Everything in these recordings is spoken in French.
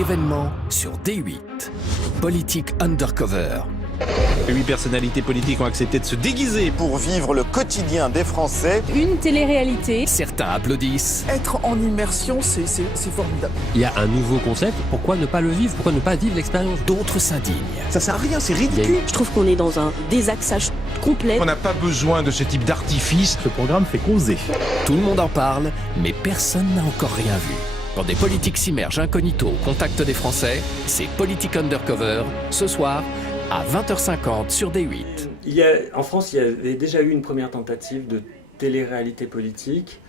L'événement sur D8. Politique Undercover. 8 personnalités politiques ont accepté de se déguiser pour vivre le quotidien des Français. Une télé-réalité. Certains applaudissent. Être en immersion, c'est formidable. Il y a un nouveau concept, pourquoi ne pas le vivre? Pourquoi ne pas vivre l'expérience? D'autres s'indignent. Ça sert à rien, c'est ridicule. Je trouve qu'on est dans un désaxage complet. On n'a pas besoin de ce type d'artifice. Ce programme fait causer. Tout le monde en parle, mais personne n'a encore rien vu. Quand des politiques s'immergent incognito au contact des Français, c'est Politique Undercover, ce soir, à 20h50 sur D8. En France, il y avait déjà eu une première tentative de télé-réalité politique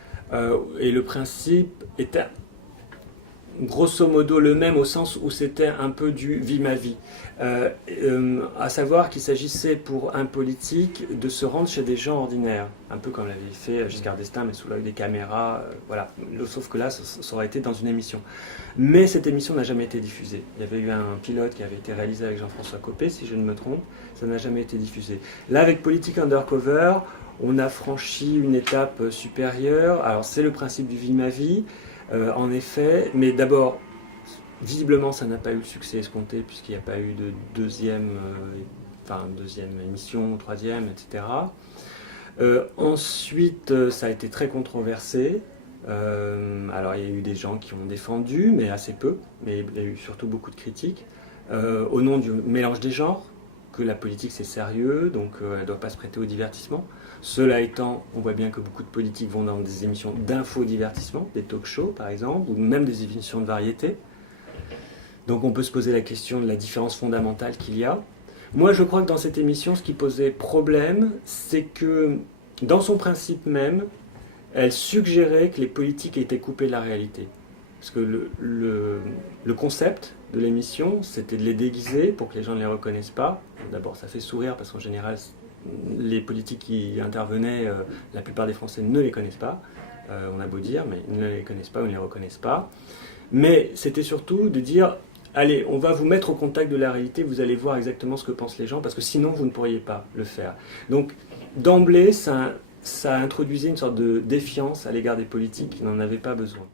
et le principe était grosso modo le même au sens où c'était un peu du « vie ma vie ». À savoir qu'il s'agissait pour un politique de se rendre chez des gens ordinaires, un peu comme l'avait fait Giscard d'Estaing, mais sous l'œil des caméras, voilà. Sauf que là, ça aurait été dans une émission. Mais cette émission n'a jamais été diffusée. Il y avait eu un pilote qui avait été réalisé avec Jean-François Copé, si je ne me trompe, ça n'a jamais été diffusé. Là, avec Politique Undercover, on a franchi une étape supérieure. Alors, c'est le principe du « vie ma vie », en effet, mais d'abord, visiblement, ça n'a pas eu le succès escompté, puisqu'il n'y a pas eu de deuxième émission, troisième, etc. Ensuite, ça a été très controversé. Alors, il y a eu des gens qui ont défendu, mais assez peu, mais il y a eu surtout beaucoup de critiques, au nom du mélange des genres, que la politique c'est sérieux, donc elle ne doit pas se prêter au divertissement. Cela étant, on voit bien que beaucoup de politiques vont dans des émissions d'infodivertissement, des talk-shows par exemple, ou même des émissions de variété. Donc on peut se poser la question de la différence fondamentale qu'il y a. Moi je crois que dans cette émission, ce qui posait problème, c'est que dans son principe même, elle suggérait que les politiques étaient coupés de la réalité. Parce que le concept de l'émission, c'était de les déguiser pour que les gens ne les reconnaissent pas. D'abord, ça fait sourire parce qu'en général, les politiques qui intervenaient, la plupart des Français ne les connaissent pas. On a beau dire, mais ils ne les connaissent pas ou ne les reconnaissent pas. Mais c'était surtout de dire, allez, on va vous mettre au contact de la réalité, vous allez voir exactement ce que pensent les gens, parce que sinon, vous ne pourriez pas le faire. Donc, d'emblée, ça introduisait une sorte de défiance à l'égard des politiques qui n'en avaient pas besoin.